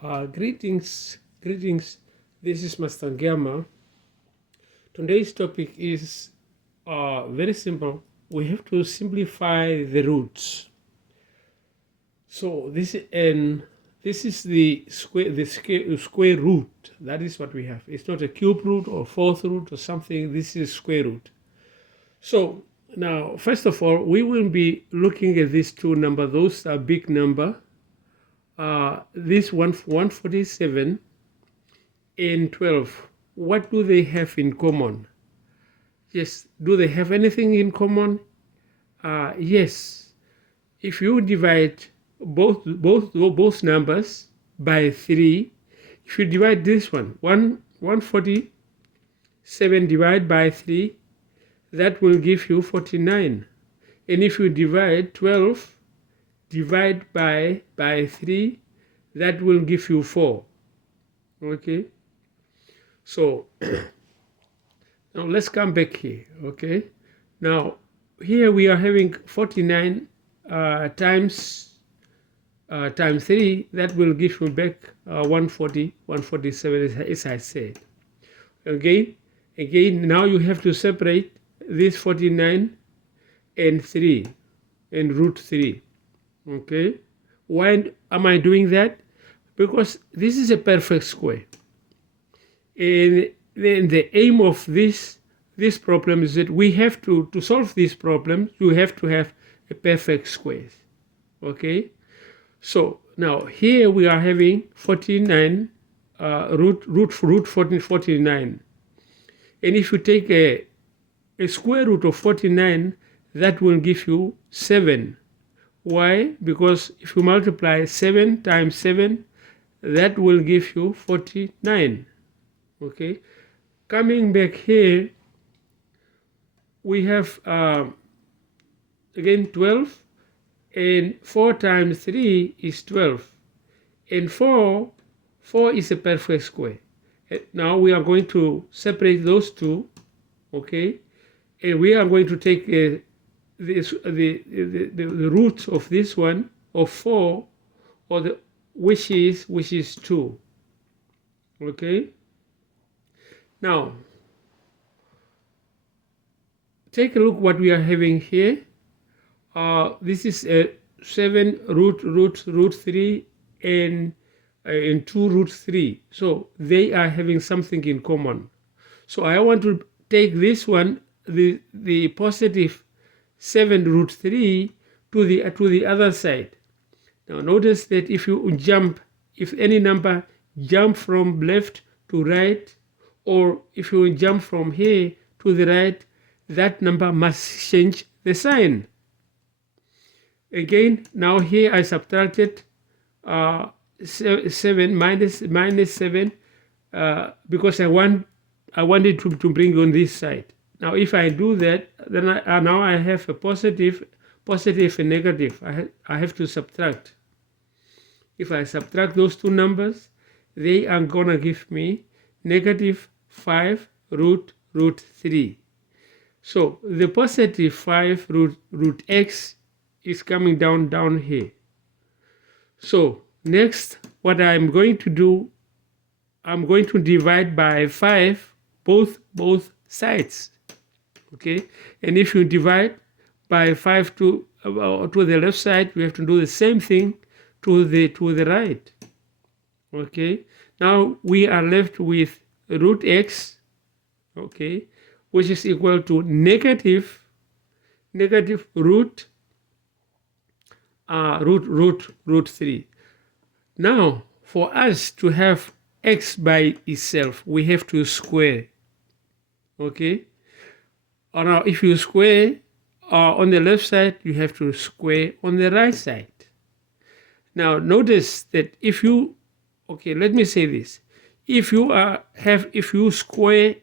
Greetings. This is Master Gyama. Today's topic is very simple. We have to simplify the roots. So this is the square root. That is what we have. It's not a cube root or fourth root or something. This is square root. So now, first of all, we will be looking at these two numbers. Those are big number. This 147 and 12. What do they have in common? Yes, do they have anything in common? Yes. If you divide both numbers by 3, if you divide this 147 divided by 3, that will give you 49. And if you divide 12 divide by 3, that will give you 4. Okay, so now let's come back here. Okay, now here we are having 49 times 3, that will give you back 147 as I said. Again, now you have to separate this 49 and 3 and root 3. Okay, why am I doing that? Because this is a perfect square, and then the aim of this problem is that we have to solve this problem. You have to have a perfect square. Okay, so now here we are having 49 root 49, and if you take a square root of 49, that will give you 7. Why? Because if you multiply 7 times 7, that will give you 49. Okay, coming back here, we have again 12, and 4 times 3 is 12, and 4 is a perfect square. Now we are going to separate those two. Okay, and we are going to take the root of this one of 4, or which is 2. Okay, now take a look what we are having here. This is a 7 root 3 and 2 root 3, so they are having something in common. So I want to take this one, the positive 7 root 3 to the other side. Now notice that if any number jump from left to right, or if you jump from here to the right, that number must change the sign. Again, now here I subtracted 7 minus 7 because I wanted to bring on this side. Now if I do that, then now I have a positive and negative. I have to subtract. If I subtract those two numbers, they are gonna give me negative 5 root 3. So the positive 5 root x is coming down here. So next, what I'm going to do, I'm going to divide by 5 both sides. Okay, and if you divide by 5 to the left side, you have to do the same thing to the right. Okay, now we are left with root x, okay, which is equal to negative root 3. Now for us to have x by itself, we have to square. Okay, or now if you square on the left side, you have to square on the right side. Now notice that if you, okay, let me say this, if you square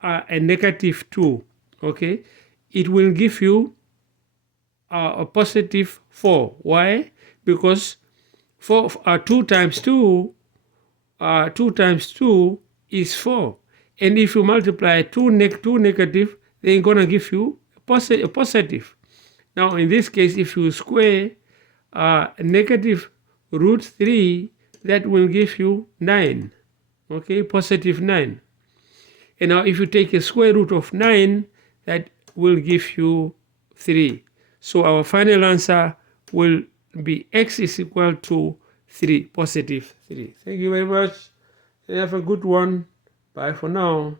a negative 2, okay, it will give you a positive 4. Why? Because 2 times 2 is 4, and if you multiply 2 negative, they're gonna give you a positive. Now in this case, if you square negative root 3 that will give you 9. Okay, positive 9. And now if you take a square root of 9, that will give you 3. So our final answer will be x is equal to 3, positive 3. Thank you very much. Have a good one. Bye for now.